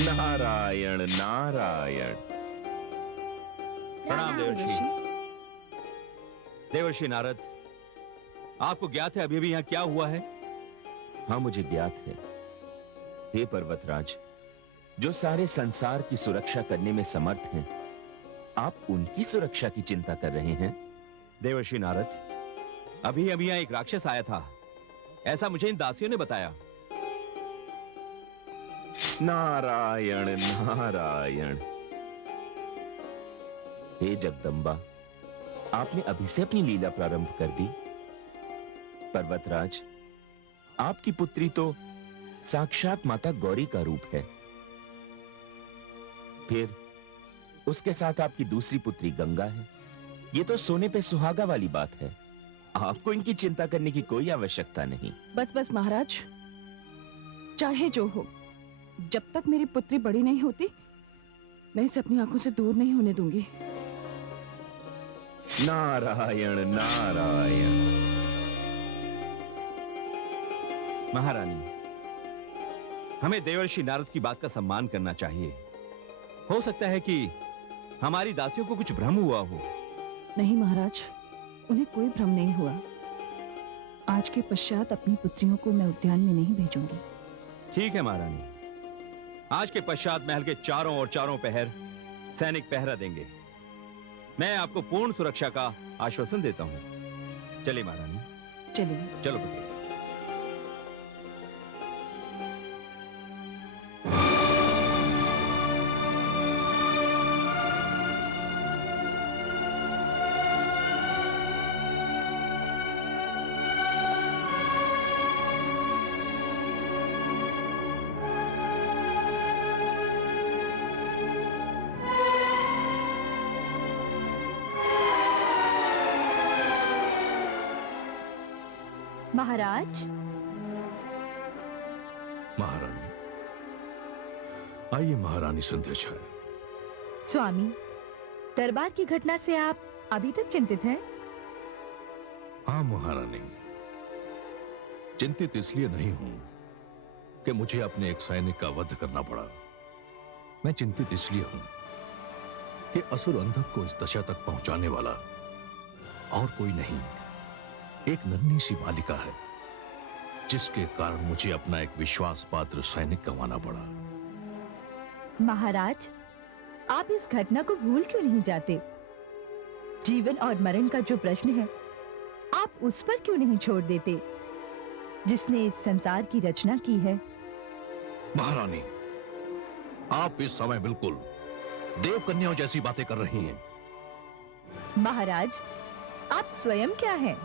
नारायण नारायण। प्रणाम देवर्षि। देवर्षि नारद, आपको ज्ञात है अभी अभी यहां क्या हुआ है? हाँ, मुझे ज्ञात है। हे पर्वतराज, जो सारे संसार की सुरक्षा करने में समर्थ हैं, आप उनकी सुरक्षा की चिंता कर रहे हैं? देवर्षि नारद, अभी अभी यहां एक राक्षस आया था, ऐसा मुझे इन दासियों ने बताया। नारायण नारायण। हे जगदम्बा, आपने अभी से अपनी लीला प्रारंभ कर दी। पर्वतराज, आपकी पुत्री तो साक्षात माता गौरी का रूप है। फिर उसके साथ आपकी दूसरी पुत्री गंगा है। ये तो सोने पे सुहागा वाली बात है। आपको इनकी चिंता करने की कोई आवश्यकता नहीं। बस बस महाराज, चाहे जो हो, जब तक मेरी पुत्री बड़ी नहीं होती, मैं इसे अपनी आंखों से दूर नहीं होने दूंगी। नारायण नारायण। महारानी, हमें देवर्षि नारद की बात का सम्मान करना चाहिए। हो सकता है कि हमारी दासियों को कुछ भ्रम हुआ हो। नहीं महाराज, उन्हें कोई भ्रम नहीं हुआ। आज के पश्चात अपनी पुत्रियों को मैं उद्यान में नहीं भेजूंगी। ठीक है महारानी, आज के पश्चात महल के चारों पहर सैनिक पहरा देंगे। मैं आपको पूर्ण सुरक्षा का आश्वासन देता हूं। चलिए महारानी। चलिए। चलो पुत्री। महाराज। महारानी, आइए महारानी संध्या छाया। स्वामी, दरबार की घटना से आप अभी तक चिंतित हैं? हाँ महारानी, चिंतित इसलिए नहीं हूं कि मुझे अपने एक सैनिक का वध करना पड़ा। मैं चिंतित इसलिए हूं कि असुर अंधक को इस दशा तक पहुंचाने वाला और कोई नहीं, एक नन्ही सी बालिका है, जिसके कारण मुझे अपना एक विश्वास पात्र सैनिक गंवाना पड़ा। महाराज, आप इस घटना को भूल क्यों नहीं जाते? जीवन और मरण का जो प्रश्न है, आप उस पर क्यों नहीं छोड़ देते, जिसने इस संसार की रचना की है? महारानी, आप इस समय बिल्कुल देवकन्याओं जैसी बातें कर रही हैं। महाराज, आप स्वयं क्या हैं?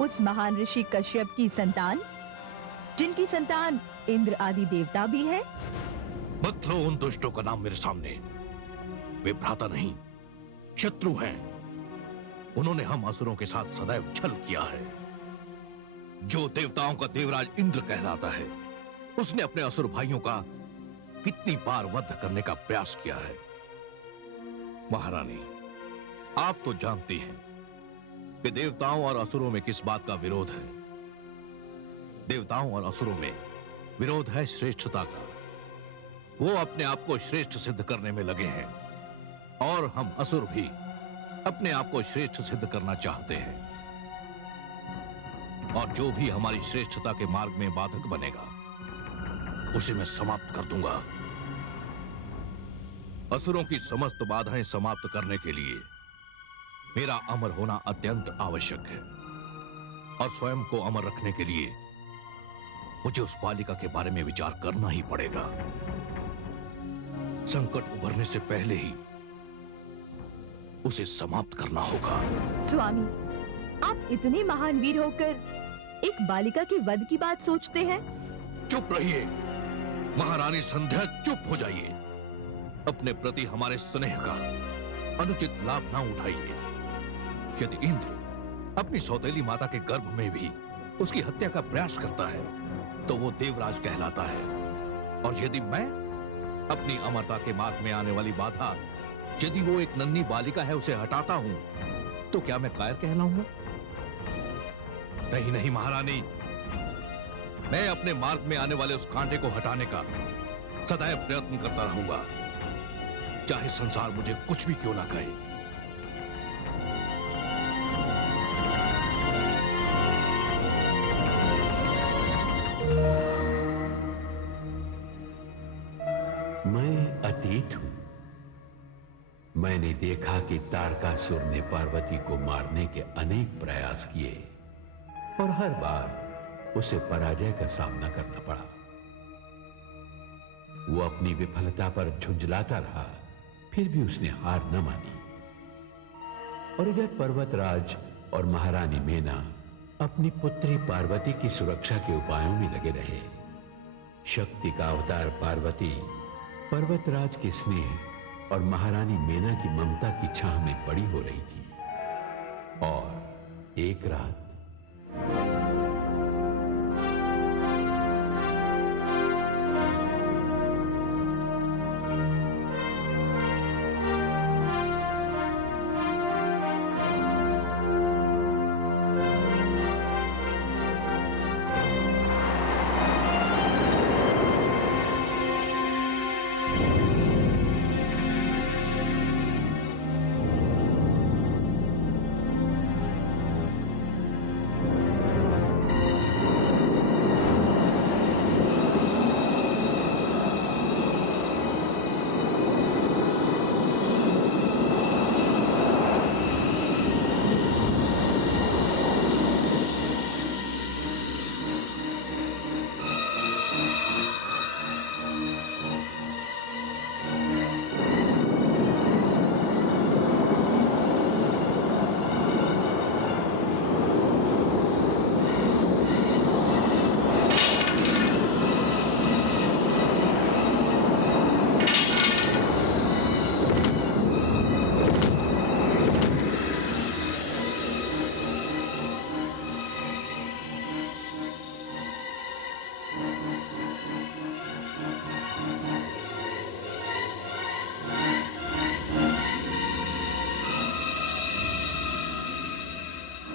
उस महान ऋषि कश्यप की संतान, जिनकी संतान इंद्र आदि देवता भी है। मत लो उन दुष्टों का नाम मेरे सामने। वे भ्राता नहीं, शत्रु हैं। उन्होंने हम असुरों के साथ सदैव छल किया है। जो देवताओं का देवराज इंद्र कहलाता है, उसने अपने असुर भाइयों का कितनी बार वध करने का प्रयास किया है। महारानी, आप तो जानती हैं कि देवताओं और असुरों में किस बात का विरोध है। देवताओं और असुरों में विरोध है श्रेष्ठता का। वो अपने आप को श्रेष्ठ सिद्ध करने में लगे हैं, और हम असुर भी अपने आप को श्रेष्ठ सिद्ध करना चाहते हैं। और जो भी हमारी श्रेष्ठता के मार्ग में बाधक बनेगा, उसे मैं समाप्त कर दूंगा। असुरों की समस्त बाधाएं समाप्त करने के लिए मेरा अमर होना अत्यंत आवश्यक है, और स्वयं को अमर रखने के लिए मुझे उस बालिका के बारे में विचार करना ही पड़ेगा। संकट उभरने से पहले ही उसे समाप्त करना होगा। स्वामी, आप इतने महान वीर होकर एक बालिका के वध की बात सोचते हैं? चुप रहिए महारानी संध्या, चुप हो जाइए। अपने प्रति हमारे स्नेह का अनुचित लाभ ना उठाइए। यदि इंद्र अपनी सौतेली माता के गर्भ में भी उसकी हत्या का प्रयास करता है, तो वो देवराज कहलाता है। और यदि मैं अपनी अमरता के मार्ग में आने वाली बाधा, यदि वो एक नन्ही बालिका है, उसे हटाता हूं, तो क्या मैं कायर कहलाऊंगा? नहीं नहीं महारानी, मैं अपने मार्ग में आने वाले उस कांटे को हटाने का सदैव प्रयत्न करता रहूंगा, चाहे संसार मुझे कुछ भी क्यों ना कहे। मैं अतीत हूं। मैंने देखा कि तारकासुर ने पार्वती को मारने के अनेक प्रयास किए और हर बार उसे पराजय का सामना करना पड़ा। वो अपनी विफलता पर झुंझलाता रहा, फिर भी उसने हार न मानी। और इधर पर्वतराज और महारानी मेना अपनी पुत्री पार्वती की सुरक्षा के उपायों में लगे रहे। शक्ति का अवतार पार्वती पर्वतराज के स्नेह और महारानी मेना की ममता की छाह में बड़ी हो रही थी। और एक रात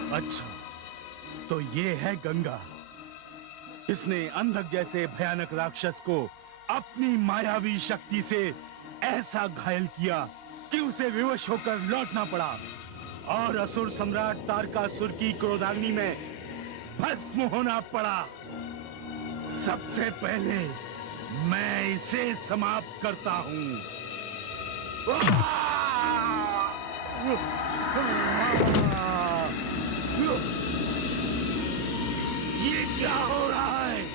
अच्छा, तो ये है गंगा। इसने अंधक जैसे भयानक राक्षस को अपनी मायावी शक्ति से ऐसा घायल किया कि उसे विवश होकर लौटना पड़ा और असुर सम्राट तारकासुर की क्रोधाग्नि में भस्म होना पड़ा। सबसे पहले मैं इसे समाप्त करता हूं। ये क्या हो रहा है?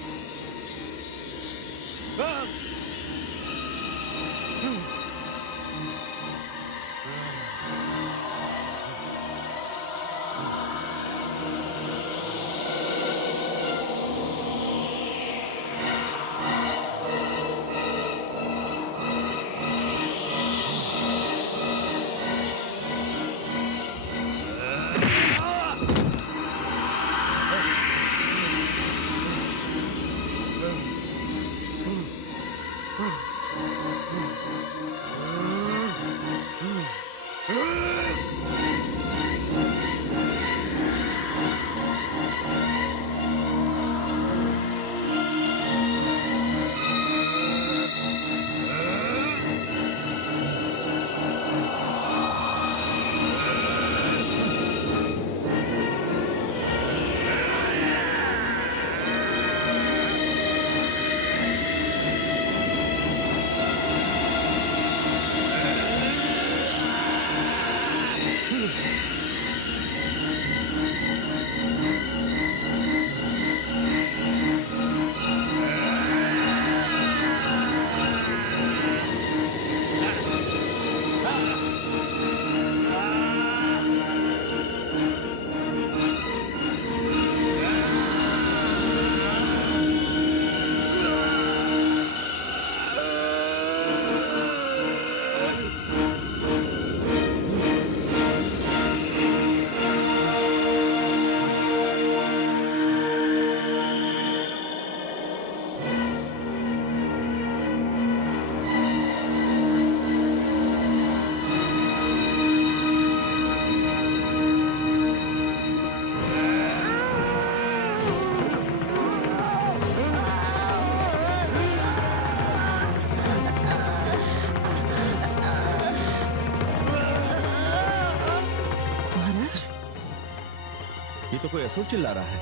तो कोई असुर चिल्ला रहा है।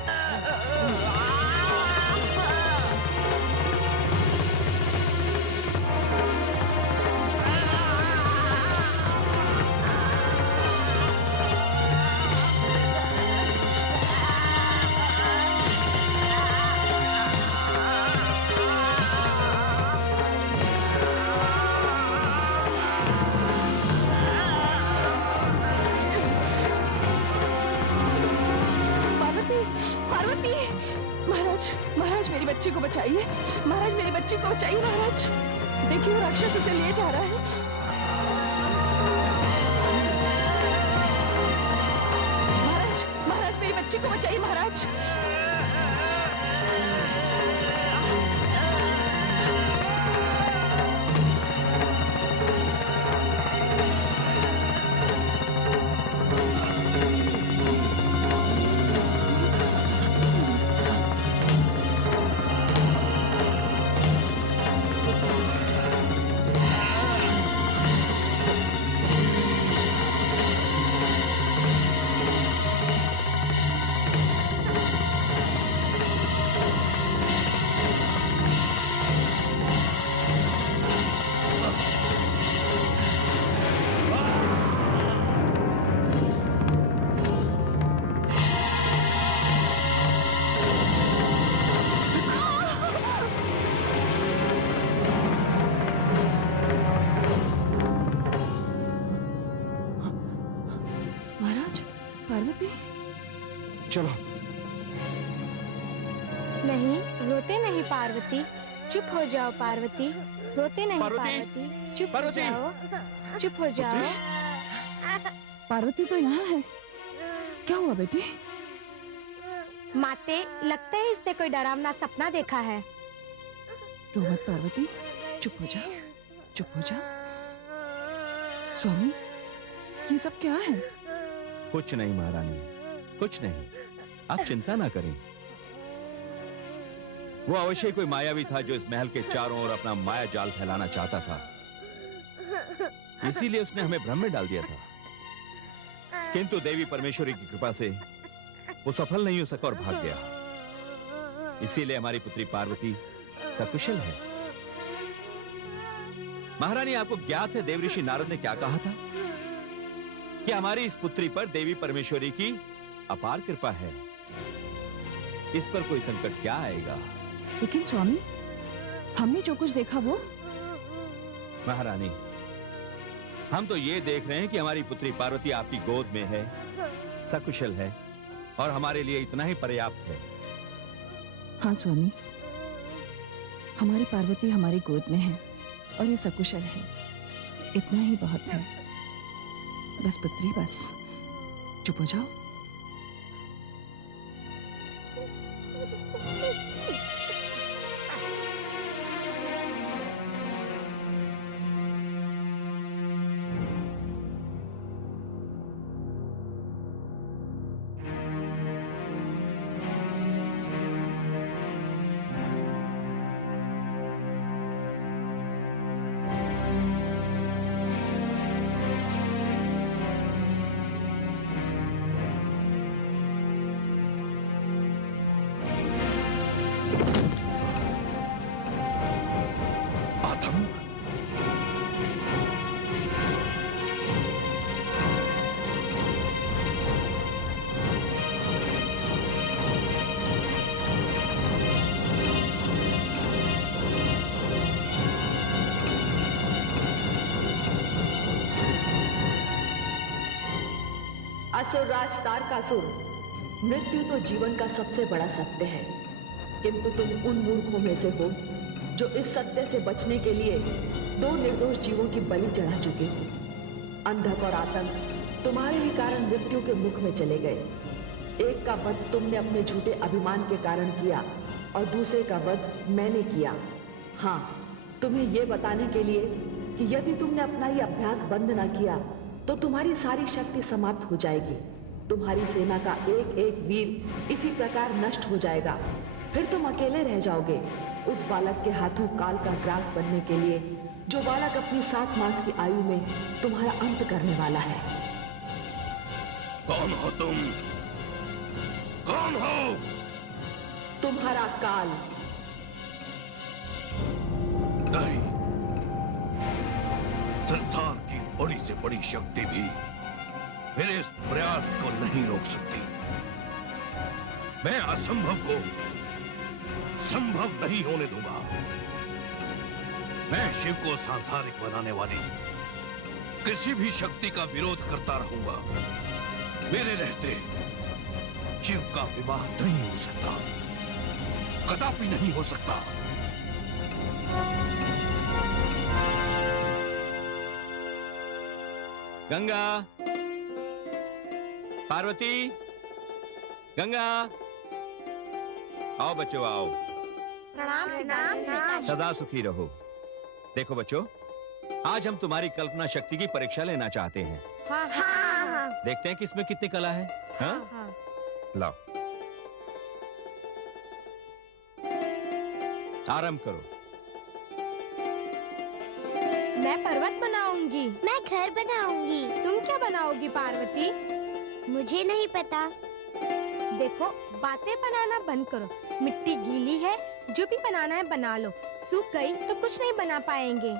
पार्वती, महाराज, महाराज मेरी बच्ची को बचाइए, महाराज मेरी बच्ची को बचाइए, महाराज। देखिए वो राक्षस उसे लिए जा रहा है। महाराज, महाराज मेरी बच्ची को बचाइए, महाराज। पार्वती, चलो। नहीं, रोते नहीं पार्वती, चुप हो जाओ पार्वती, रोते नहीं पार्वती, चुप हो जाओ, चुप हो जाओ। पार्वती तो यहाँ है। क्या हुआ बेटी? माते, लगता है इसने कोई डरावना सपना देखा है। रो मत पार्वती, चुप हो जा, चुप हो जा। स्वामी, ये सब क्या है? कुछ नहीं महारानी, कुछ नहीं, आप चिंता ना करें। वो अवश्य ही कोई मायावी था जो इस महल के चारों ओर अपना माया जाल फैलाना चाहता था, इसीलिए उसने हमें भ्रम में डाल दिया था। किंतु देवी परमेश्वरी की कृपा से वो सफल नहीं हो सका और भाग गया। इसीलिए हमारी पुत्री पार्वती सकुशल है। महारानी, आपको ज्ञात है देवऋषि नारद ने क्या कहा था कि हमारी इस पुत्री पर देवी परमेश्वरी की अपार कृपा है, इस पर कोई संकट क्या आएगा। लेकिन स्वामी, हमने जो कुछ देखा वो। महारानी, हम तो ये देख रहे हैं कि हमारी पुत्री पार्वती आपकी गोद में है, सकुशल है, और हमारे लिए इतना ही पर्याप्त है। हाँ स्वामी, हमारी पार्वती हमारी गोद में है और ये सकुशल है, इतना ही बहुत है। बस पुत्री, बस चुप हो जाओ। असुर राज तारकासुर, मृत्यु तो जीवन का सबसे बड़ा सत्य है, किंतु तुम उन मूर्खों में से हो जो इस सत्य से बचने के लिए दो निर्दोष जीवों की बलि चढ़ा चुके हो। अंधक और आतंक तुम्हारे ही कारण मृत्यु के मुख में चले गए। एक का वध तुमने अपने झूठे अभिमान के कारण किया और दूसरे का वध मैंने किया। हाँ, तुम्हें यह बताने के लिए कि यदि तुमने अपना ये अभ्यास बंद न किया तो तुम्हारी सारी शक्ति समाप्त हो जाएगी। तुम्हारी सेना का एक एक वीर इसी प्रकार नष्ट हो जाएगा। फिर तुम अकेले रह जाओगे उस बालक के हाथों काल का ग्रास बनने के लिए, जो बालक अपनी 7 मास की आयु में तुम्हारा अंत करने वाला है। कौन हो तुम? कौन हो? तुम्हारा काल। नहीं, संसार की बड़ी से बड़ी शक्ति भी मेरे इस प्रयास को नहीं रोक सकती। मैं असंभव को संभव नहीं होने दूंगा। मैं शिव को सांसारिक बनाने वाली किसी भी शक्ति का विरोध करता रहूंगा। मेरे रहते शिव का विवाह नहीं हो सकता, कदापि नहीं हो सकता। गंगा, पार्वती, गंगा, आओ बच्चों आओ। प्रणाम पिताश्री। सदा सुखी रहो। देखो बच्चों, आज हम तुम्हारी कल्पना शक्ति की परीक्षा लेना चाहते हैं। हाँ हाँ हाँ। देखते हैं कि इसमें कितनी कला है। हाँ? हाँ। लाओ, आरंभ करो। मैं पर्वत बनाऊंगी। मैं घर बनाऊंगी। तुम क्या बनाओगी पार्वती? मुझे नहीं पता। देखो, बातें बनाना बंद करो। मिट्टी गीली है, जो भी बनाना है बना लो। सूख गई तो कुछ नहीं बना पाएंगे।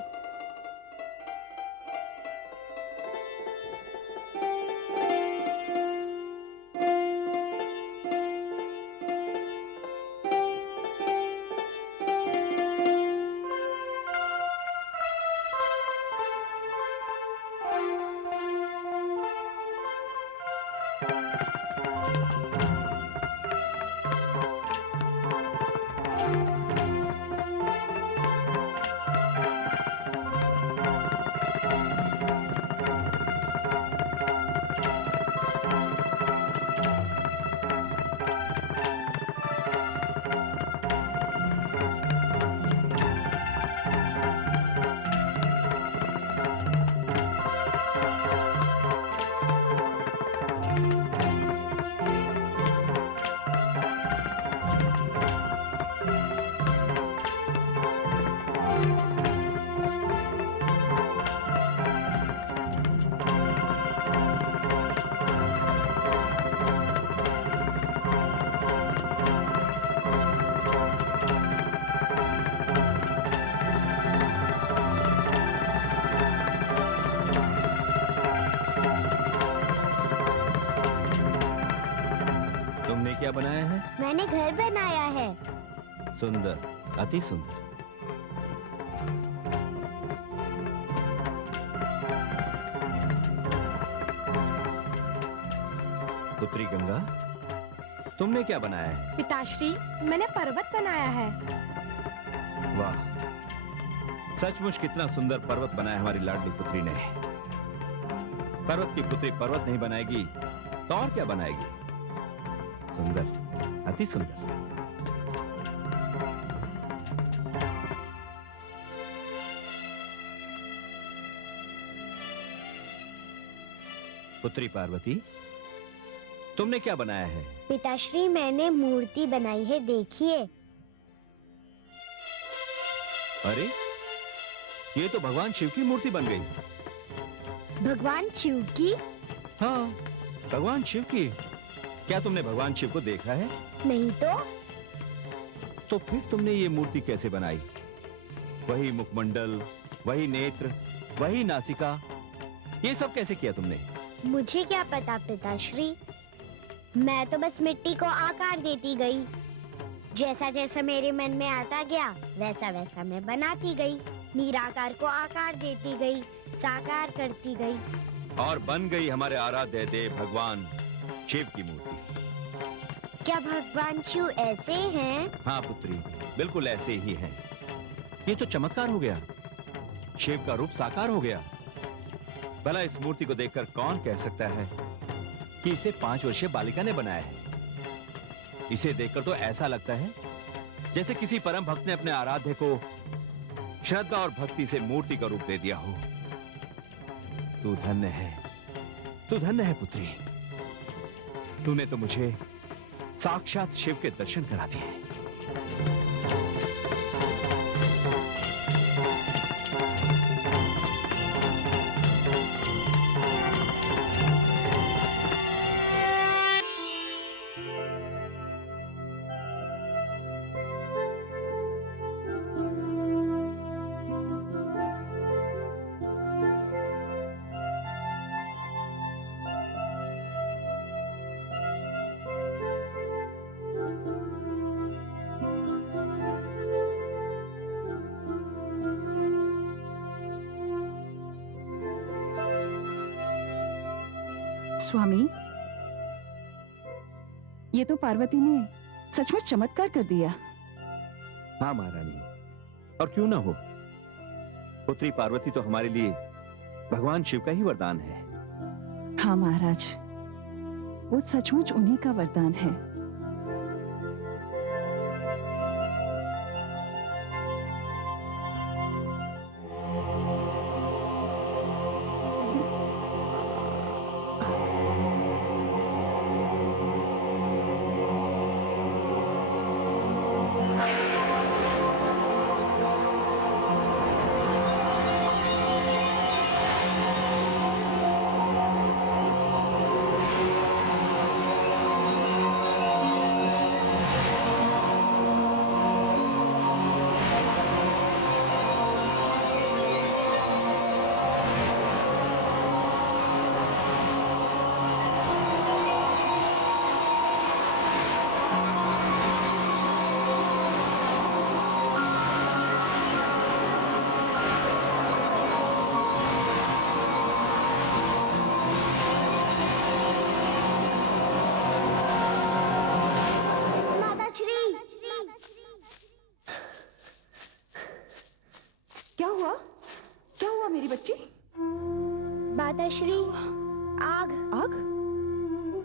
तुमने क्या बनाया है? मैंने घर बनाया है। सुंदर, अति सुंदर। पुत्री गंगा, तुमने क्या बनाया है? पिताश्री, मैंने पर्वत बनाया है। वाह, सचमुच कितना सुंदर पर्वत बनाया हमारी लाडली पुत्री ने। पर्वत की पुत्री पर्वत नहीं बनाएगी तो और क्या बनाएगी? सुंदर, अति सुंदर। पुत्री पार्वती, तुमने क्या बनाया है? पिताश्री, मैंने मूर्ति बनाई है, देखिए। अरे, ये तो भगवान शिव की मूर्ति बन गई। भगवान शिव की? हाँ, भगवान शिव की। क्या तुमने भगवान शिव को देखा है? नहीं तो फिर तुमने ये मूर्ति कैसे बनाई? वही मुखमंडल, वही नेत्र, वही नासिका, ये सब कैसे किया तुमने? मुझे क्या पता पिताश्री, मैं तो बस मिट्टी को आकार देती गई। जैसा जैसा मेरे मन में आता गया वैसा वैसा मैं बनाती गई। निराकार को आकार देती गई, साकार करती गई, और बन गई हमारे आराध्य देव भगवान शिव की मूर्ति। क्या भगवान शिव ऐसे हैं? हाँ पुत्री, बिल्कुल ऐसे ही हैं। ये तो चमत्कार हो गया, शिव का रूप साकार हो गया। भला इस मूर्ति को देखकर कौन कह सकता है कि इसे 5 वर्षीय बालिका ने बनाया है? इसे देखकर तो ऐसा लगता है जैसे किसी परम भक्त ने अपने आराध्य को श्रद्धा और भक्ति से मूर्ति का रूप दे दिया हो। तू धन्य है, तू धन्य है पुत्री। तूने तो मुझे साक्षात शिव के दर्शन करा दिए। स्वामी, ये तो पार्वती ने सचमुच चमत्कार कर दिया। हाँ महारानी, और क्यों ना हो। पुत्री पार्वती तो हमारे लिए भगवान शिव का ही वरदान है। हाँ महाराज, वो सचमुच उन्हीं का वरदान है। क्या हुआ मेरी बच्ची? माताश्री, आग। आग?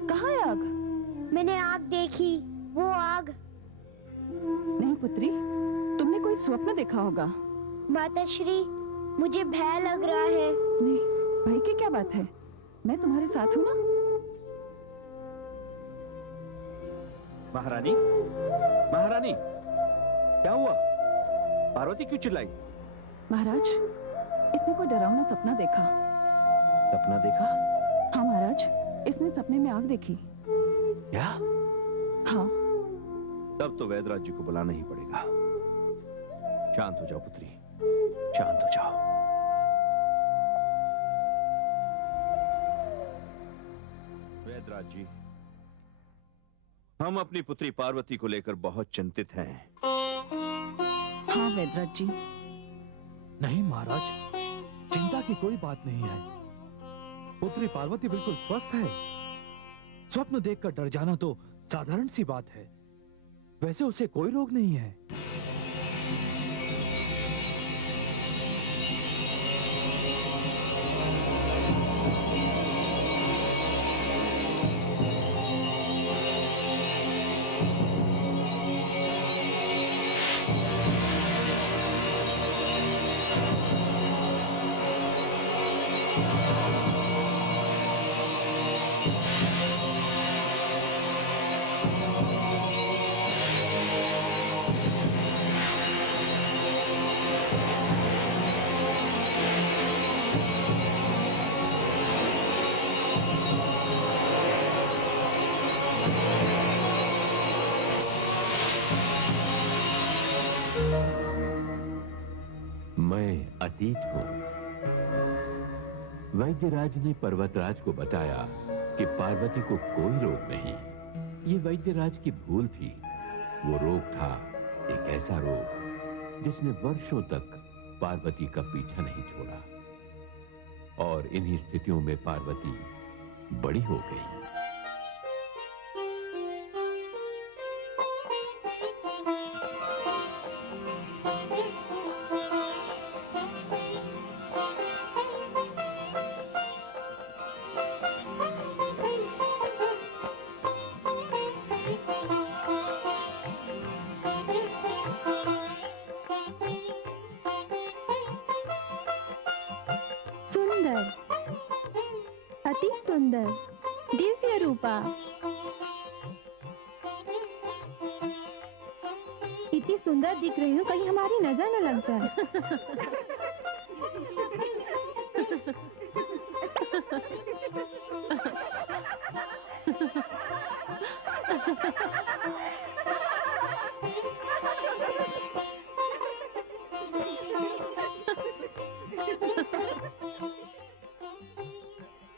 कहाँ है आग? मैंने आग देखी, वो आग। नहीं पुत्री, तुमने कोई स्वप्न देखा होगा। माताश्री, मुझे भय लग रहा है। नहीं, भय की क्या बात है, मैं तुम्हारे साथ हूँ ना। महारानी, महारानी, क्या हुआ? पार्वती क्यों चिल्लाई? महाराज, इसने कोई डरावना सपना देखा। सपना देखा? हाँ महाराज, इसने सपने में आग देखी। क्या? हाँ। तब तो वैदराज जी को बुलाना ही पड़ेगा। शांत हो जाओ पुत्री, शांत हो जाओ। वैदराज जी, हम अपनी पुत्री पार्वती को लेकर बहुत चिंतित हैं। हाँ वैदराज जी। नहीं महाराज, चिंता की कोई बात नहीं है। पुत्री पार्वती बिल्कुल स्वस्थ है। स्वप्न देखकर डर जाना तो साधारण सी बात है। वैसे उसे कोई रोग नहीं है। मैं अतीत हूं। वैद्यराज ने पर्वतराज को बताया कि पार्वती को कोई रोग नहीं। ये वैद्यराज की भूल थी। वो रोग था एक ऐसा रोग जिसने वर्षों तक पार्वती का पीछा नहीं छोड़ा, और इन्हीं स्थितियों में पार्वती बड़ी हो गई। सुंदर, अति सुंदर, दिव्य रूपा। इतनी सुंदर दिख रही हूँ, कहीं हमारी नजर न लग जाए।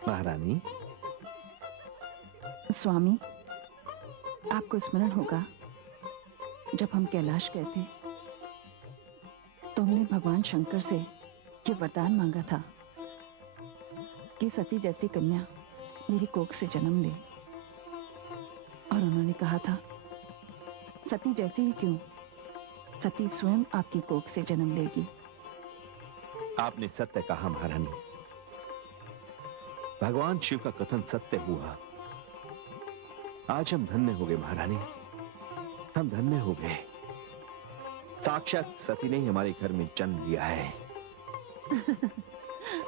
महारानी, स्वामी, आपको स्मरण होगा जब हम कैलाश गए थे तो हमने भगवान शंकर से ये वरदान मांगा था कि सती जैसी कन्या मेरी कोख से जन्म ले। और उन्होंने कहा था, सती जैसे ही क्यों, सती स्वयं आपकी कोख से जन्म लेगी। आपने सत्य कहा महारानी। भगवान शिव का कथन सत्य हुआ। आज हम धन्य हो गए महारानी, हम धन्य हो गए। साक्षात सती ने ही हमारे घर में जन्म लिया है।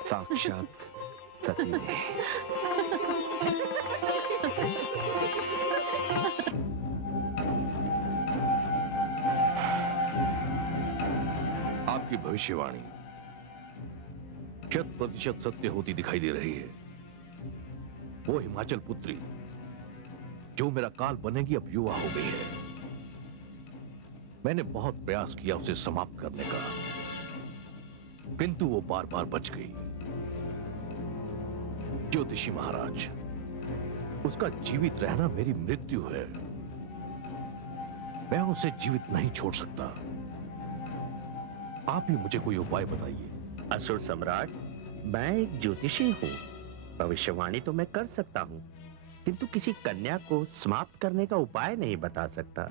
साक्षात सती ने। आपकी भविष्यवाणी 100% सत्य होती दिखाई दे रही है। वो हिमाचल पुत्री जो मेरा काल बनेगी अब युवा हो गई है। मैंने बहुत प्रयास किया उसे समाप्त करने का, किंतु वो बार बार बच गई। ज्योतिषी महाराज, उसका जीवित रहना मेरी मृत्यु है। मैं उसे जीवित नहीं छोड़ सकता। आप ही मुझे कोई उपाय बताइए। असुर सम्राट, मैं एक ज्योतिषी हूँ। भविष्यवाणी तो मैं कर सकता हूँ, किंतु किसी कन्या को समाप्त करने का उपाय नहीं बता सकता।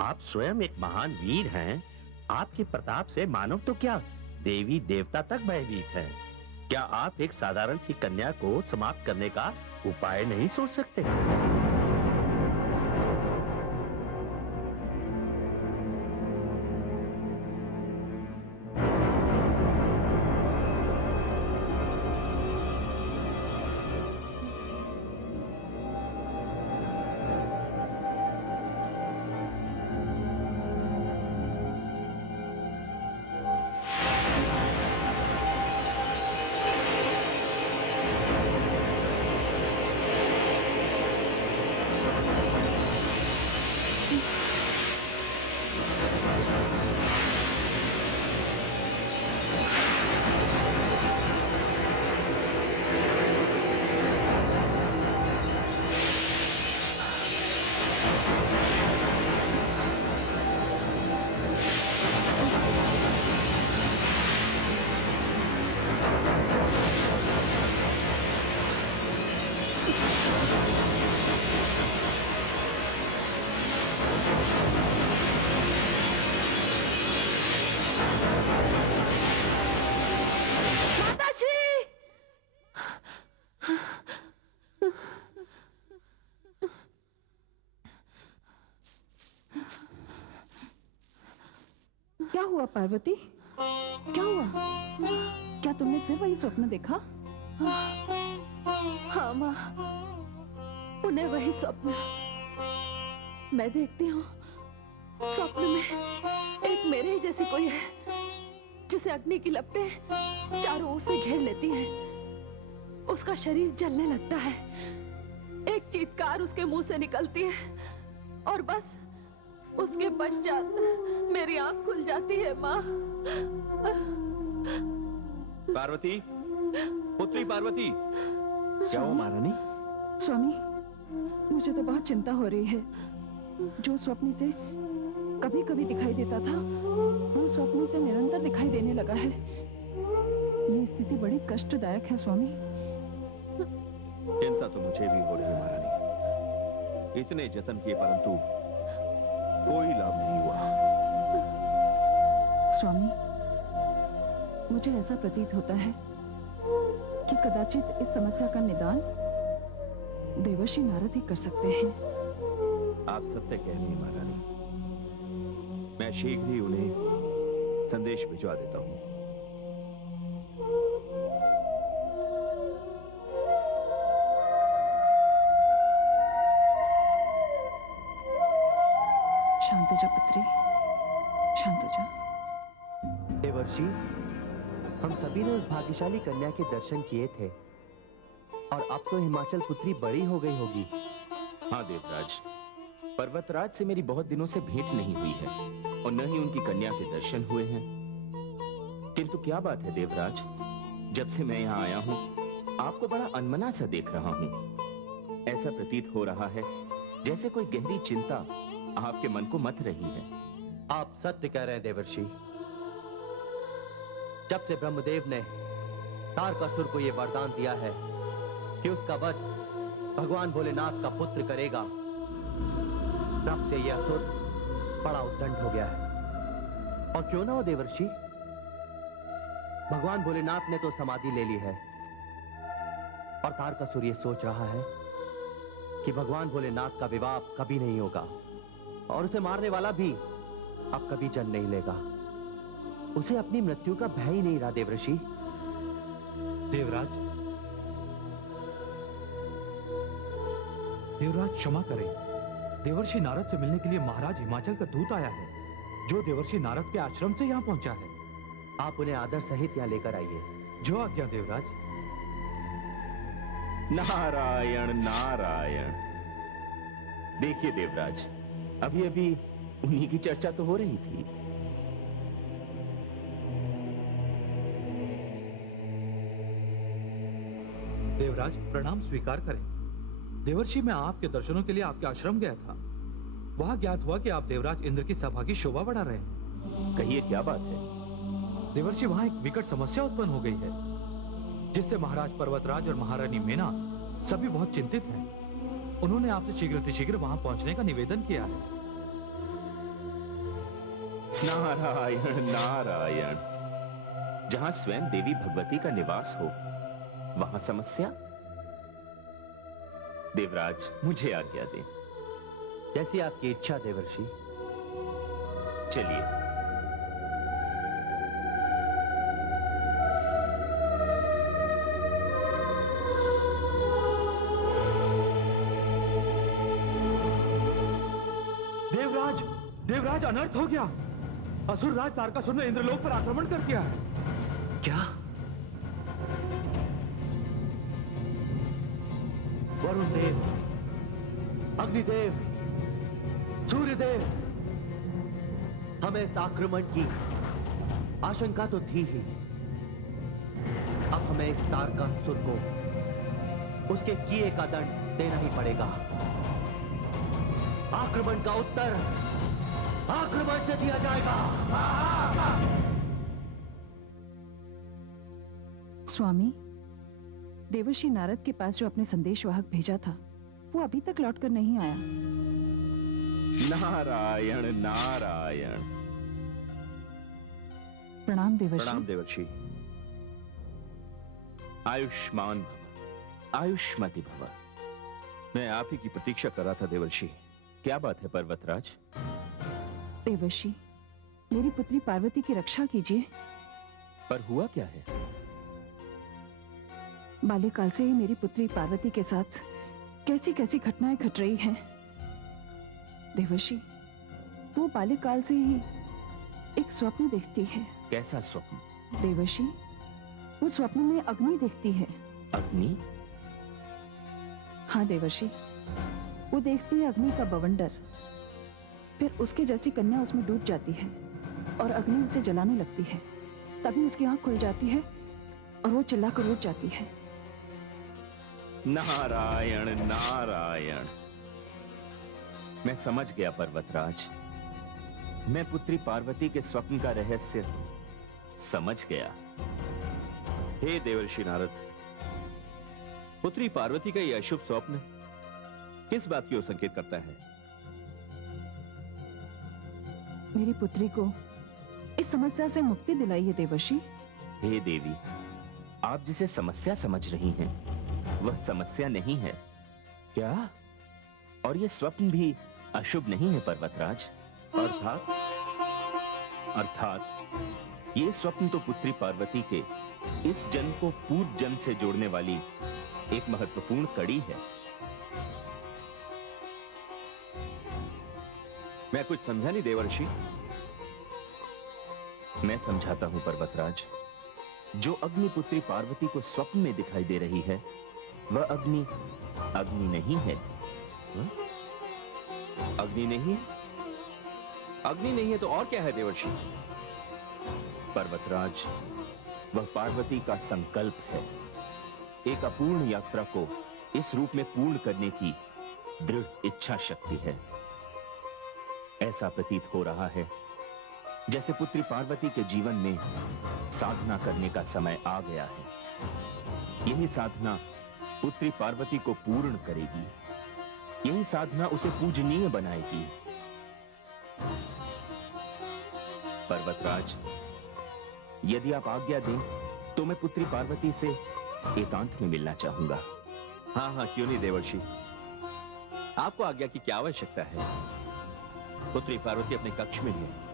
आप स्वयं एक महान वीर हैं। आपके प्रताप से मानव तो क्या, देवी देवता तक भयभीत हैं। क्या आप एक साधारण सी कन्या को समाप्त करने का उपाय नहीं सोच सकते? क्या हुआ पार्वती? क्या हुआ? क्या तुमने फिर वही स्वप्न देखा? हाँ माँ, उन्हें वही स्वप्न मैं देखती हूँ। स्वप्न में एक मेरे ही जैसी कोई है, जिसे अग्नि की लपटें चारों ओर से घेर लेती हैं। उसका शरीर जलने लगता है। एक चीत्कार उसके मुंह से निकलती है और बस उसके पश्चात मेरी आंख खुल जाती है। माँ, पार्वती, पुत्री पार्वती, क्या हुआ महारानी? स्वामी, मुझे तो बहुत चिंता हो रही है। जो स्वप्न से कभी कभी दिखाई देता था, वो स्वप्न से निरंतर दिखाई देने लगा है। ये स्थिति बड़ी कष्टदायक है स्वामी। चिंता तो मुझे भी हो रही है महारानी। इतने जतन किए परंतु कोई लाभ नहीं हुआ। स्वामी, मुझे ऐसा प्रतीत होता है कि कदाचित इस समस्या का निदान देवर्षि नारद ही कर सकते हैं। आप सत्य कह रही हैं महारानी। मैं शीघ्र ही उन्हें संदेश भिजवा देता हूं। शांत हो जा पुत्री, शांत हो जा। देवर्षि, हम सभी ने उस भाग्यशाली कन्या के दर्शन किए थे और अब तो हिमाचल पुत्री बड़ी हो गई होगी। हाँ देवराज, पर्वतराज से मेरी बहुत दिनों से भेंट नहीं हुई है और न ही उनकी कन्या के दर्शन हुए हैं। किंतु क्या बात है देवराज, जब से मैं यहाँ आया हूँ आपको बड़ा अनमना सा देख रहा हूँ। ऐसा प्रतीत हो रहा है जैसे कोई गहरी चिंता आपके मन को मथ रही है। आप सत्य कह रहे हैं देवर्षि। जब से ब्रह्मदेव ने तारकासुर को यह वरदान दिया है कि उसका वध भगवान भोलेनाथ का पुत्र करेगा, तब से यह असुर बड़ा उद्दंड हो गया है। और क्यों ना हो देवर्षि, भगवान भोलेनाथ ने तो समाधि ले ली है और तारकासुर ये सोच रहा है कि भगवान भोलेनाथ का विवाह कभी नहीं होगा और उसे मारने वाला भी अब कभी जन्म नहीं लेगा। उसे अपनी मृत्यु का भय ही नहीं रहा देवर्षि। देवराज, देवराज क्षमा करें। देवर्षि नारद से मिलने के लिए महाराज हिमाचल का दूत आया है, जो देवर्षि नारद के आश्रम से यहाँ पहुंचा है। आप उन्हें आदर सहित यहाँ लेकर आइए। जो आज्ञा देवराज। नारायण नारायण। देखिए देवराज, अभी अभी उन्हीं की चर्चा तो हो रही थी। देवराज प्रणाम स्वीकार करें। देवर्षि, मैं आपके दर्शनों के लिए आपके आश्रम गया था। वहां ज्ञात हुआ कि आप देवराज इंद्र की सभा की शोभा बढ़ा रहे हैं। कहिए क्या बात है? देवर्षि, वहां एक विकट समस्या उत्पन्न हो गई है, जिससे महाराज पर्वतराज और महारानी मेना सभी बहुत चिंतित हैं। उन्होंने आपसे शीघ्र वहां पहुंचने का निवेदन किया है। नारायण नारायण। जहां स्वयं देवी भगवती का निवास हो, वहां समस्या? देवराज, मुझे आज्ञा दें। जैसी आपकी इच्छा देवर्षि। चलिए। देवराज, देवराज, अनर्थ हो गया। असुर राज तारकासुर ने इंद्रलोक पर आक्रमण कर दिया है। क्या? वरुण देव, अग्निदेव, सूर्यदेव, हमें इस आक्रमण की आशंका तो थी ही। अब हमें इस तारकासुर को उसके किए का दंड देना ही पड़ेगा। आक्रमण का उत्तर आक्रमण से दिया जाएगा। स्वामी, देवर्षि नारद के पास जो अपने संदेशवाहक भेजा था, वो अभी तक लौटकर नहीं आया। नारायण नारायण। प्रणाम देवर्षि। प्रणाम देवर्षि। आयुष्मान भव, आयुष्मति भव। मैं आप ही की प्रतीक्षा कर रहा था देवर्षि। क्या बात है पर्वतराज? देवर्षि, मेरी पुत्री पार्वती की रक्षा कीजिए। पर हुआ क्या है? बाल्यकाल से ही मेरी पुत्री पार्वती के साथ कैसी कैसी घटनाएं घट रही हैं। देवर्षि, वो बाल्यकाल से ही एक स्वप्न देखती है। कैसा स्वप्न? देवर्षि, वो स्वप्न में अग्नि देखती है। अग्नि? हाँ देवर्षि, वो देखती है अग्नि का बवंडर। फिर उसके जैसी कन्या उसमें डूब जाती है और अग्नि उसे जलाने लगती है। तभी उसकी आंख खुल जाती है और वो चिल्लाकर उठ जाती है। नारायण नारायण। मैं समझ गया पर्वतराज। मैं पुत्री पार्वती के स्वप्न का रहस्य समझ गया। हे देवर्षि नारद, पुत्री पार्वती का यह अशुभ स्वप्न किस बात की ओर संकेत करता है? मेरी पुत्री को इस समस्या से मुक्ति दिलाइए देवर्षि। हे देवी, आप जिसे समस्या समझ रही हैं, वह समस्या नहीं है। क्या? और यह स्वप्न भी अशुभ नहीं है पर्वतराज। अर्थात ये स्वप्न तो पुत्री पार्वती के इस जन्म को पूर्व जन्म से जोड़ने वाली एक महत्वपूर्ण कड़ी है। मैं कुछ समझा नहीं देवर्षि। मैं समझाता हूं पर्वतराज। जो अग्नि पुत्री पार्वती को स्वप्न में दिखाई दे रही है, वह अग्नि अग्नि नहीं है। अग्नि नहीं है? अग्नि नहीं है तो और क्या है देवर्षि? पर्वतराज, वह पार्वती का संकल्प है। एक अपूर्ण यात्रा को इस रूप में पूर्ण करने की दृढ़ इच्छा शक्ति है। ऐसा प्रतीत हो रहा है जैसे पुत्री पार्वती के जीवन में साधना करने का समय आ गया है। यही साधना पुत्री पार्वती को पूर्ण करेगी। यही साधना उसे पूजनीय बनाएगी। पर्वतराज, यदि आप आज्ञा दें तो मैं पुत्री पार्वती से एकांत में मिलना चाहूंगा। हाँ हाँ, क्यों नहीं देवर्षि, आपको आज्ञा की क्या आवश्यकता है? पुत्री पार्वती अपने कक्ष में ही है।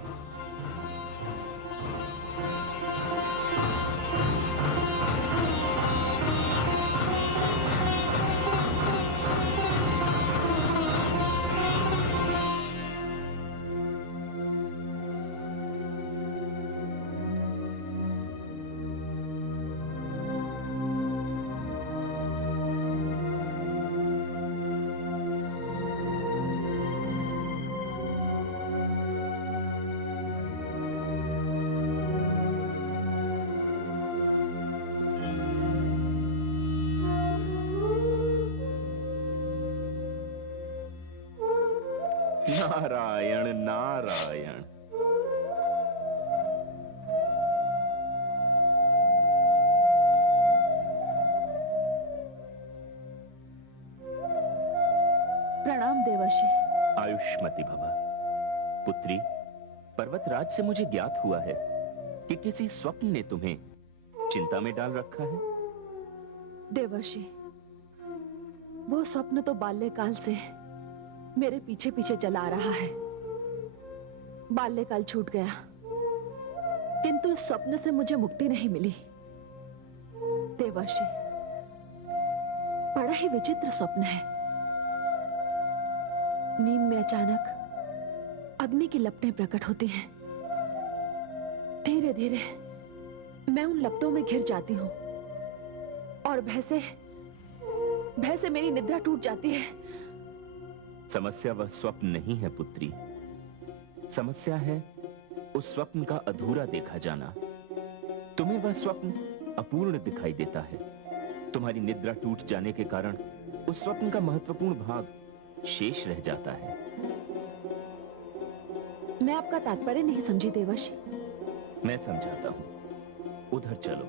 नारायण नारायण। प्रणाम देवर्षि। आयुष्मती भव। पुत्री, पर्वतराज से मुझे ज्ञात हुआ है कि किसी स्वप्न ने तुम्हें चिंता में डाल रखा है। देवर्षि, वो स्वप्न तो बाल्यकाल से मेरे पीछे पीछे चला आ रहा है। बाल्यकाल छूट गया, किंतु इस स्वप्न से मुझे मुक्ति नहीं मिली। देवर्षि, बड़ा ही विचित्र स्वप्न है। नींद में अचानक अग्नि की लपटें प्रकट होती हैं। धीरे धीरे मैं उन लपटों में घिर जाती हूं और भय से मेरी निद्रा टूट जाती है। समस्या वह स्वप्न नहीं है पुत्री, समस्या है उस स्वप्न का अधूरा देखा जाना। तुम्हें वह स्वप्न अपूर्ण दिखाई देता है। तुम्हारी निद्रा टूट जाने के कारण उस स्वप्न का महत्वपूर्ण भाग शेष रह जाता है। मैं आपका तात्पर्य नहीं समझी देवर्षि। मैं समझाता हूं, उधर चलो।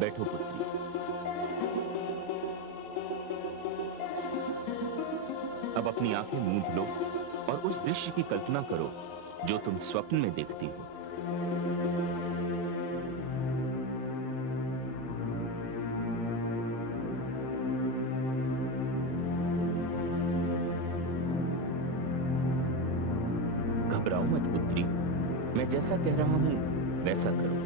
बैठो पुत्री। अब अपनी आंखें मूंद लो और उस दृश्य की कल्पना करो जो तुम स्वप्न में देखती हो। घबराओ मत पुत्री, मैं जैसा कह रहा हूं वैसा करो।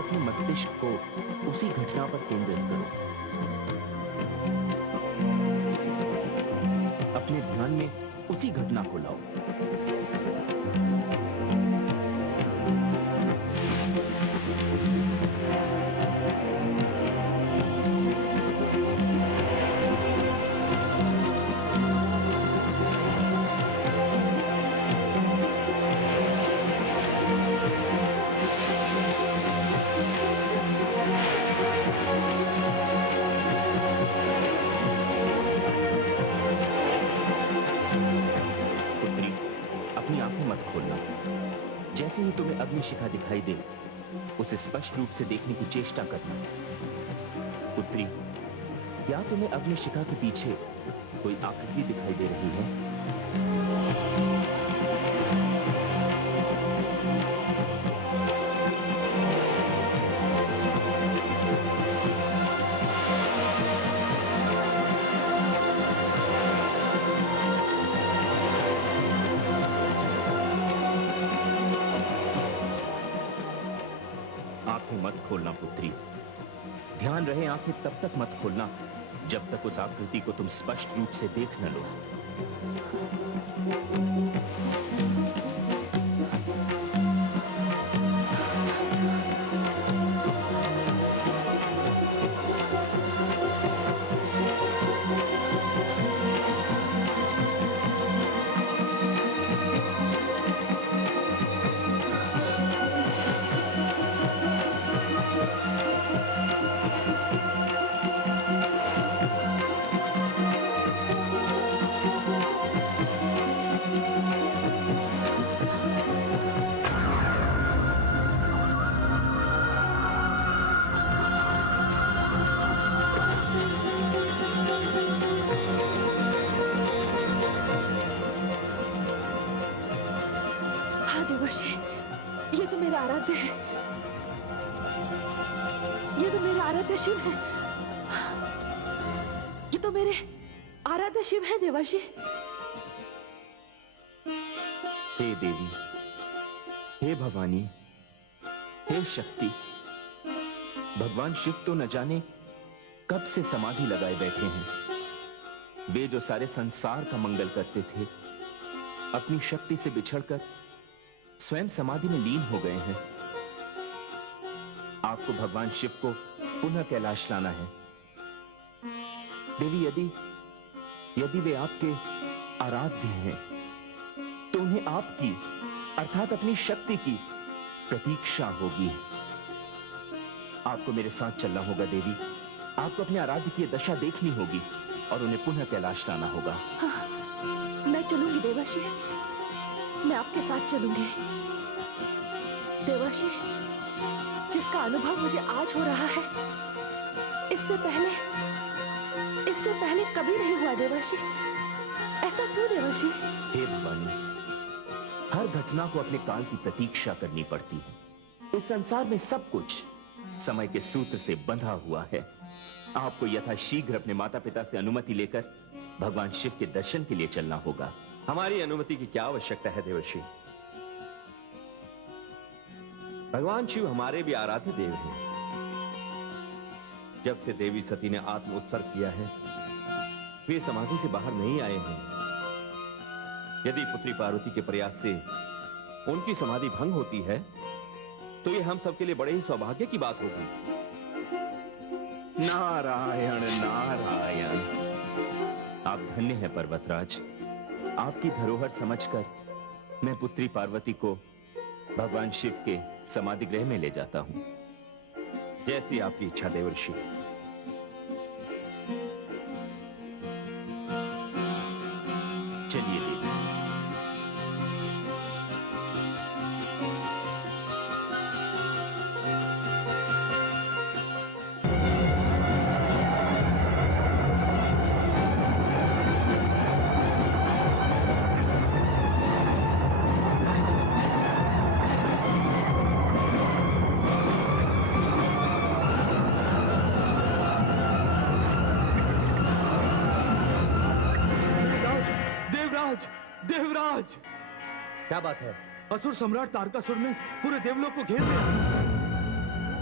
अपने मस्तिष्क को उसी घटना पर केंद्रित करो। अपने ध्यान में उसी घटना को लाओ। जैसे ही तुम्हें अग्निशिखा दिखाई दे, उसे स्पष्ट रूप से देखने की चेष्टा करना। पुत्री, क्या तुम्हें अग्निशिखा के पीछे कोई आकृति दिखाई दे रही है? मत खोलना पुत्री, ध्यान रहे आंखें तब तक मत खोलना जब तक उस आकृति को तुम स्पष्ट रूप से देख न लो। हाँ देवर्षि, ये तो मेरे आराध्य है, ये तो मेरे आराध्य शिव है, ये तो मेरे आराध्य शिव है देवर्षि। हे देवी, हे भवानी, हे शक्ति, भगवान शिव तो न जाने कब से समाधि लगाए बैठे हैं। वे जो सारे संसार का मंगल करते थे, अपनी शक्ति से बिछड़कर स्वयं समाधि में लीन हो गए हैं। आपको भगवान शिव को पुनः कैलाश लाना है। देवी, यदि वे आपके आराध्य हैं, तो उन्हें आपकी अर्थात अपनी शक्ति की प्रतीक्षा होगी। आपको मेरे साथ चलना होगा देवी। आपको अपने आराध्य की दशा देखनी होगी और उन्हें पुनः कैलाश लाना होगा। हाँ, मैं चलूंगी देवर्षि, मैं आपके साथ चलूंगी। देवर्षि, जिसका अनुभव मुझे आज हो रहा है, इससे पहले कभी नहीं हुआ देवर्षि। ऐसा क्यों देवर्षि? हे भवानी, हर घटना को अपने काल की प्रतीक्षा करनी पड़ती है। इस संसार में सब कुछ समय के सूत्र से बंधा हुआ है। आपको यथाशीघ्र अपने माता पिता से अनुमति लेकर भगवान शिव के दर्शन के लिए चलना होगा। हमारी अनुमति की क्या आवश्यकता है देवर्षि? भगवान शिव हमारे भी आराध्य देव हैं। जब से देवी सती ने आत्म उत्सर्ग किया है, वे समाधि से बाहर नहीं आए हैं। यदि पुत्री पार्वती के प्रयास से उनकी समाधि भंग होती है, तो ये हम सबके लिए बड़े ही सौभाग्य की बात होगी। नारायण नारायण, आप धन्य हैं पर्वतराज। आपकी धरोहर समझकर मैं पुत्री पार्वती को भगवान शिव के समाधि गृह में ले जाता हूं। जैसी आपकी इच्छा देवर्षि। चलिए देवी। देवराज, क्या बात है? असुर सम्राट तारकासुर ने पूरे देवलोक को घेर लिया।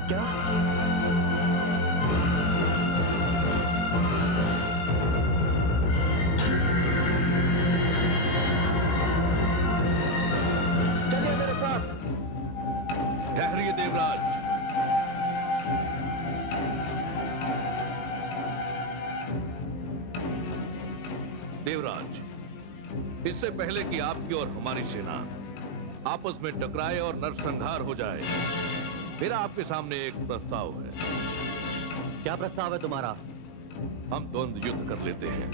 क्या? चलिए मेरे साथ। ठहरिए देवराज। देवराज, इससे पहले कि आपकी और हमारी सेना आपस में टकराए और नरसंहार हो जाए, मेरा आपके सामने एक प्रस्ताव है। क्या प्रस्ताव है तुम्हारा? हम द्वंद्व युद्ध कर लेते हैं।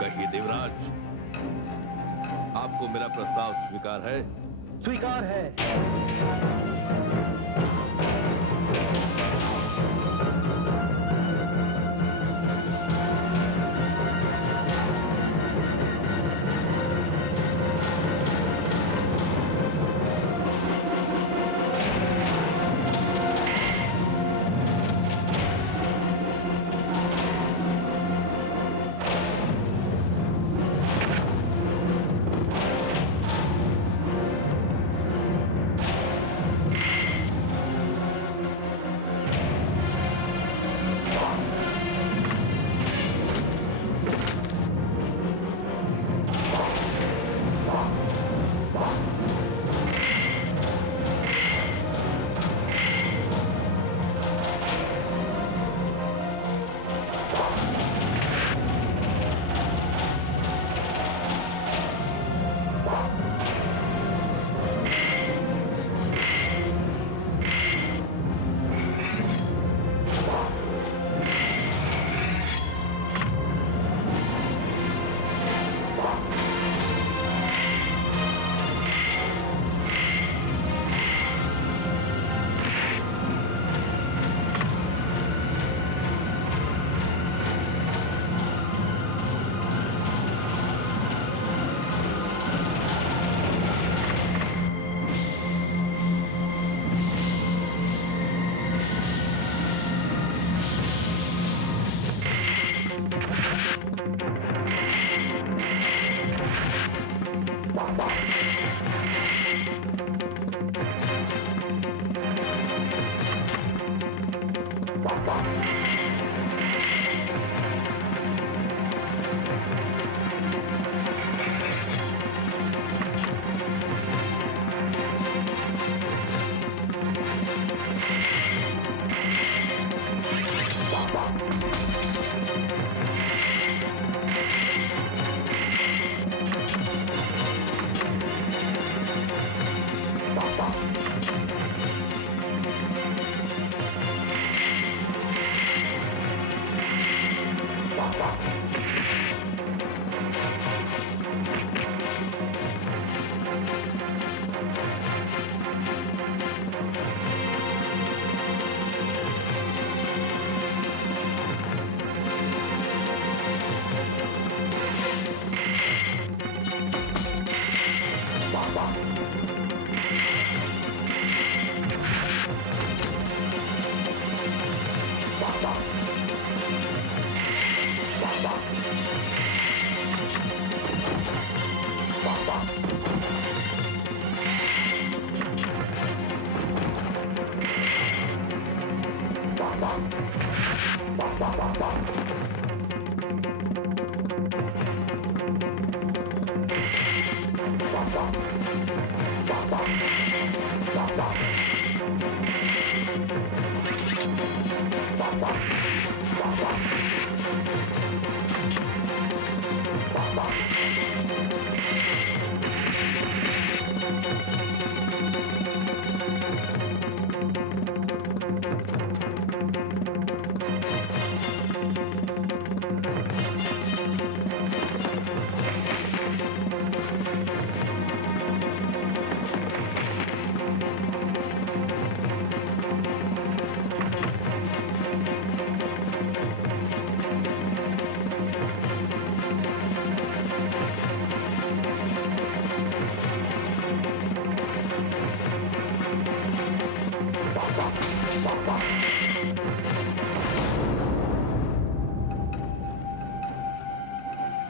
कहिए देवराज, आपको मेरा प्रस्ताव स्वीकार है? स्वीकार है।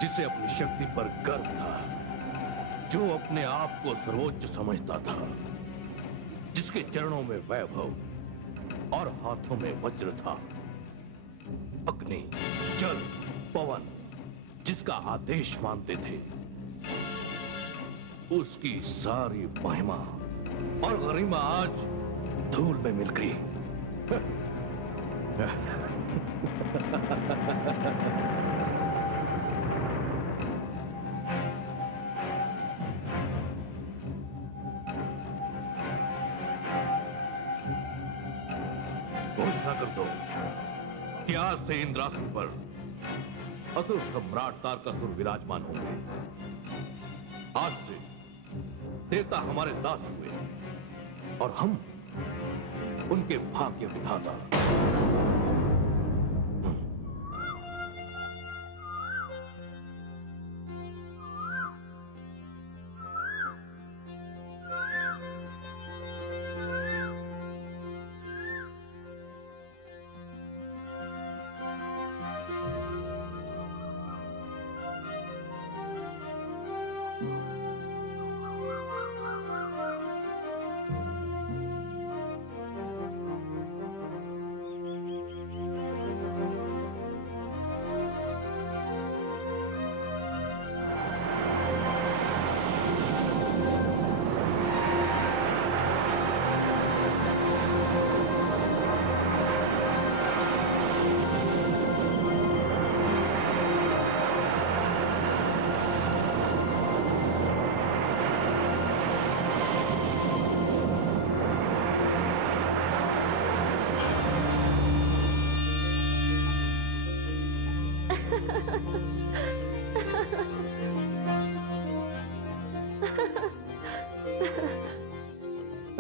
जिसे अपनी शक्ति पर गर्व था, जो अपने आप को सर्वोच्च समझता था, जिसके चरणों में वैभव और हाथों में वज्र था, अग्नि, जल, पवन जिसका आदेश मानते थे, उसकी सारी महिमा और गरिमा आज धूल में मिल गई। घोषणा कर दो कि आज से इंद्रासन पर असुर सम्राट तारकासुर विराजमान होंगे। आज से देवता हमारे दास हुए और हम उनके भाग्य विधाता।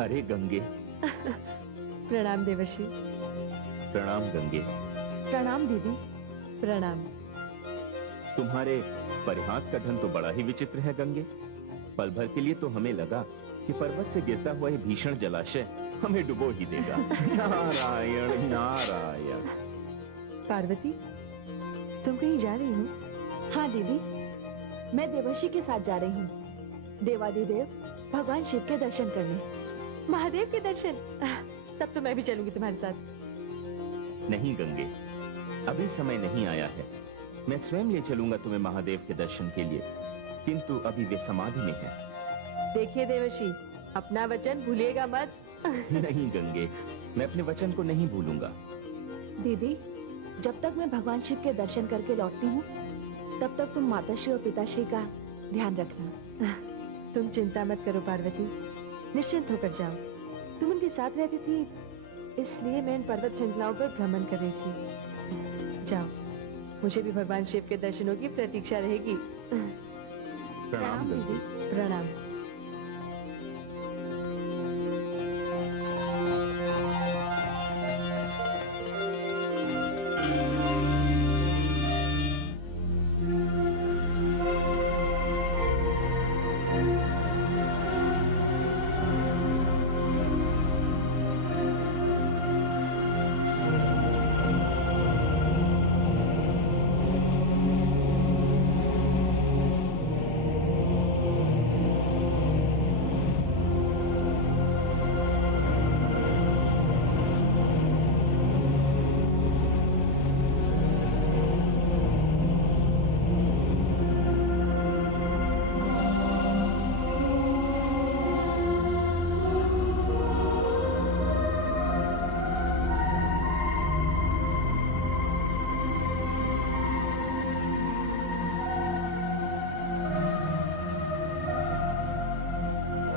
अरे गंगे। प्रणाम देवर्षि। प्रणाम गंगे। प्रणाम दीदी। प्रणाम। तुम्हारे परिहास का ढंग तो बड़ा ही विचित्र है गंगे। पल भर के लिए तो हमें लगा कि पर्वत से गिरता हुआ ये भीषण जलाशय हमें डुबो ही देगा। नारायण नारायण। पार्वती, तुम कहीं जा रही हो? हाँ दीदी, मैं देवर्षि के साथ जा रही हूँ। देवादिदेव भगवान शिव के दर्शन करने। महादेव के दर्शन? तब तो मैं भी चलूंगी तुम्हारे साथ। नहीं गंगे, अभी समय नहीं आया है। मैं स्वयं ले चलूंगा तुम्हें महादेव के दर्शन के लिए, किंतु अभी वे समाधि में हैं। देखिए देवर्षि, अपना वचन भूलिएगा मत। नहीं गंगे, मैं अपने वचन को नहीं भूलूंगा। दीदी, जब तक मैं भगवान शिव के दर्शन करके लौटती हूँ, तब तक तुम माताश्री और पिताश्री का ध्यान रखना। तुम चिंता मत करो पार्वती, निश्चिंत होकर जाओ। तुम उनके साथ रहती थी, इसलिए मैं इन पर्वत श्रृंखलाओं पर भ्रमण कर रही थी। जाओ, मुझे भी भगवान शिव के दर्शनों की प्रतीक्षा रहेगी। प्रणाम गंगे। प्रणाम।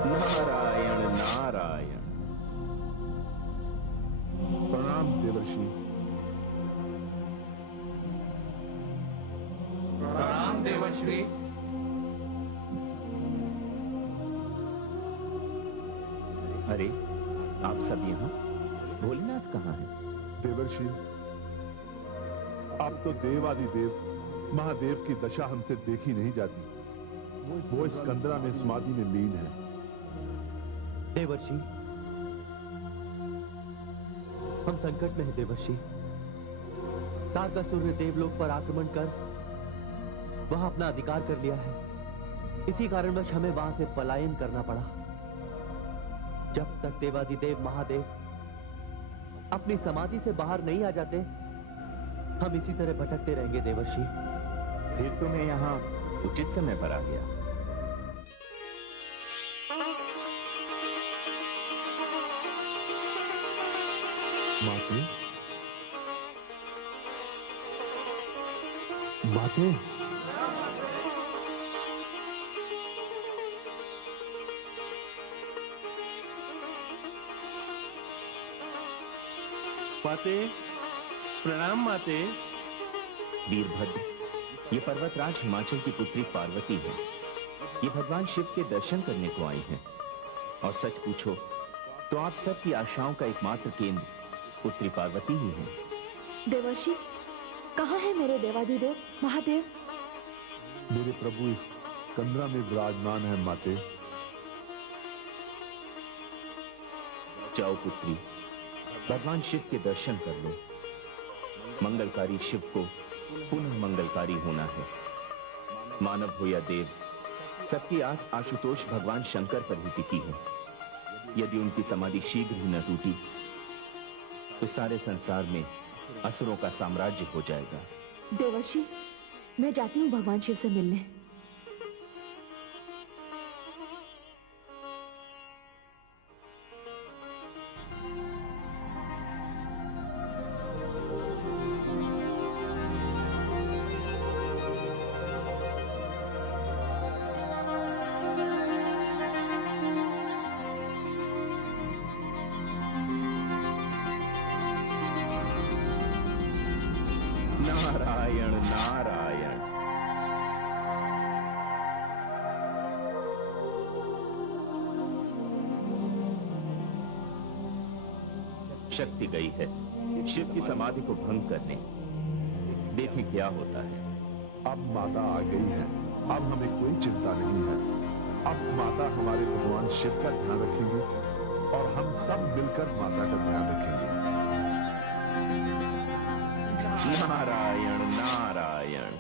नारायण नारायण। प्रणाम देवर्षि। प्रणाम देवर्षि। अरे, आप सब यहाँ? भोलेनाथ कहाँ है? देवर्षि, अब तो देवादिदेव महादेव की दशा हमसे देखी नहीं जाती। वो इस कंदरा में समाधि में लीन है। देवर्षि, हम संकट में हैं देवर्षि। तारकासुर ने देवलोक पर आक्रमण कर वहां अपना अधिकार कर लिया है। इसी कारणवश हमें वहां से पलायन करना पड़ा। जब तक देवादिदेव महादेव अपनी समाधि से बाहर नहीं आ जाते, हम इसी तरह भटकते रहेंगे देवर्षि। फिर तो मैं यहाँ उचित समय पर आ गया। माते, माते, माते, प्रणाम माते। वीरभद्र, ये पर्वतराज हिमाचल की पुत्री पार्वती है। ये भगवान शिव के दर्शन करने को आई हैं। और सच पूछो तो आप सबकी आशाओं का एकमात्र केंद्र पुत्री पार्वती ही है। देवर्षि, कहाँ है मेरे देवाधिदेव महादेव? मेरे प्रभु इस कंदरा में विराजमान है माते। जाओ पुत्री, भगवान शिव के दर्शन कर लो। मंगलकारी शिव को पुनः मंगलकारी होना है। मानव हो या देव, सबकी आस आशुतोष भगवान शंकर पर ही टिकी है। यदि उनकी समाधि शीघ्र ही न टूटी तो सारे संसार में असुरों का साम्राज्य हो जाएगा। देवर्षि, मैं जाती हूँ भगवान शिव से मिलने। नारायण नारायण। शक्ति गई है शिव की समाधि को भंग करने। देखें क्या होता है। अब माता आ गई है, अब हमें कोई चिंता नहीं है। अब माता हमारे भगवान शिव का ध्यान रखेंगे और हम सब मिलकर माता का ध्यान रखेंगे। नारायण नारायण।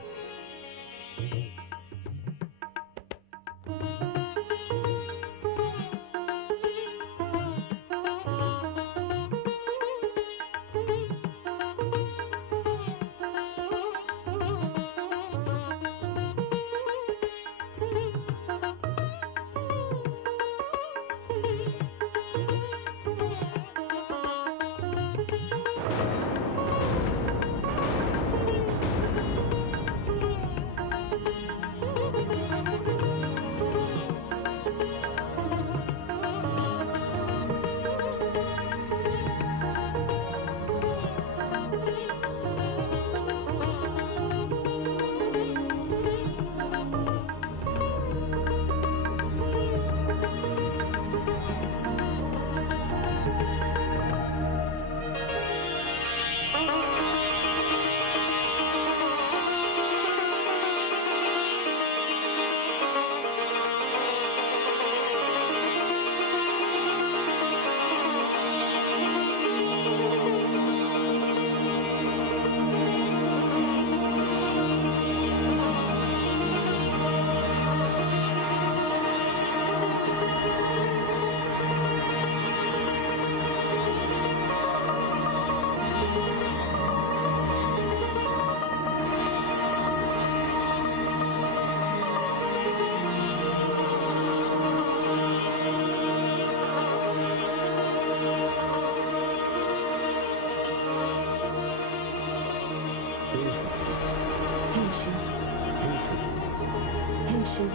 शिव,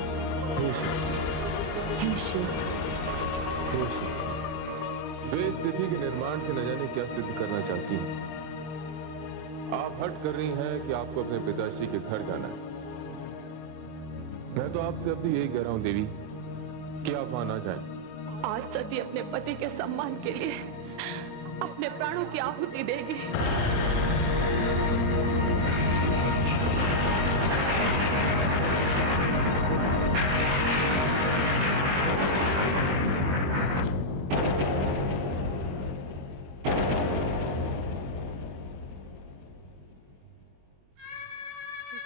हे शिव। वे इस तिथि के निर्माण से न जाने क्या सिद्ध करना चाहती हैं। आप हट कर रही हैं कि आपको अपने पिताश्री के घर जाना है। मैं तो आपसे अब भी यही कह रहा हूं देवी कि आप वहां ना जाएं। आज सती अपने पति के सम्मान के लिए अपने प्राणों की आहुति देगी।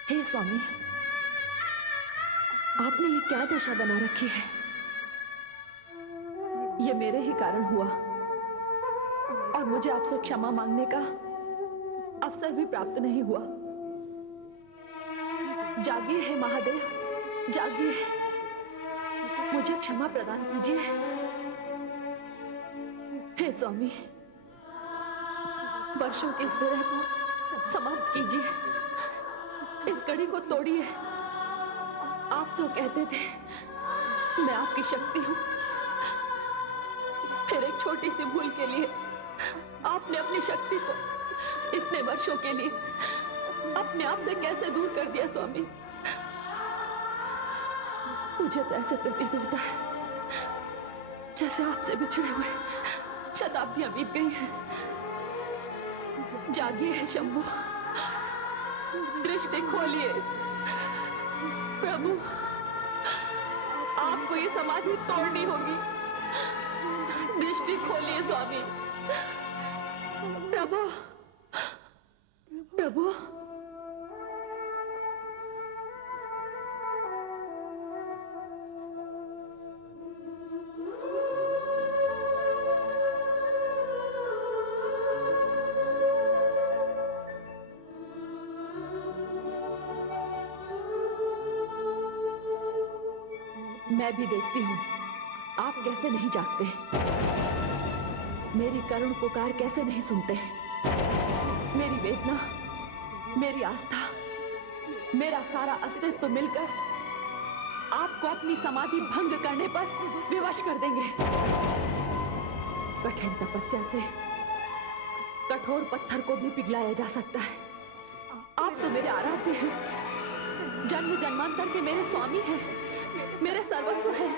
हे स्वामी, आपने ये क्या दशा बना रखी है? ये मेरे ही कारण हुआ और मुझे आपसे क्षमा मांगने का अवसर भी प्राप्त नहीं हुआ। जागिए हे महादेव, जागिए, मुझे क्षमा प्रदान कीजिए। हे स्वामी, वर्षों के इस विरह को समाप्त कीजिए, इस कड़ी को तोड़िए। आप तो कहते थे मैं आपकी शक्ति हूं, फिर एक छोटी सी भूल के लिए आपने अपनी शक्ति को इतने वर्षों के लिए अपने आप से कैसे दूर कर दिया स्वामी? मुझे तो ऐसे प्रतीत होता है जैसे आपसे बिछड़े हुए शताब्दियां बीत गई हैं। जागिए है शंभु, दृष्टि खोलिए। प्रभु, आपको ये समाधि तोड़नी होगी। दृष्टि खोलिए स्वामी। प्रभु, प्रभु। मैं भी देखती हूँ आप कैसे नहीं जागते, मेरी करुण पुकार कैसे नहीं सुनते। मेरी वेदना, मेरी आस्था, मेरा सारा अस्तित्व मिलकर आपको अपनी समाधि भंग करने पर विवश कर देंगे। कठिन तपस्या से कठोर पत्थर को भी पिघलाया जा सकता है। आप तो मेरे आराध्य हैं, जन्म जन्मांतर के मेरे स्वामी हैं, मेरे सर्वस्व हैं।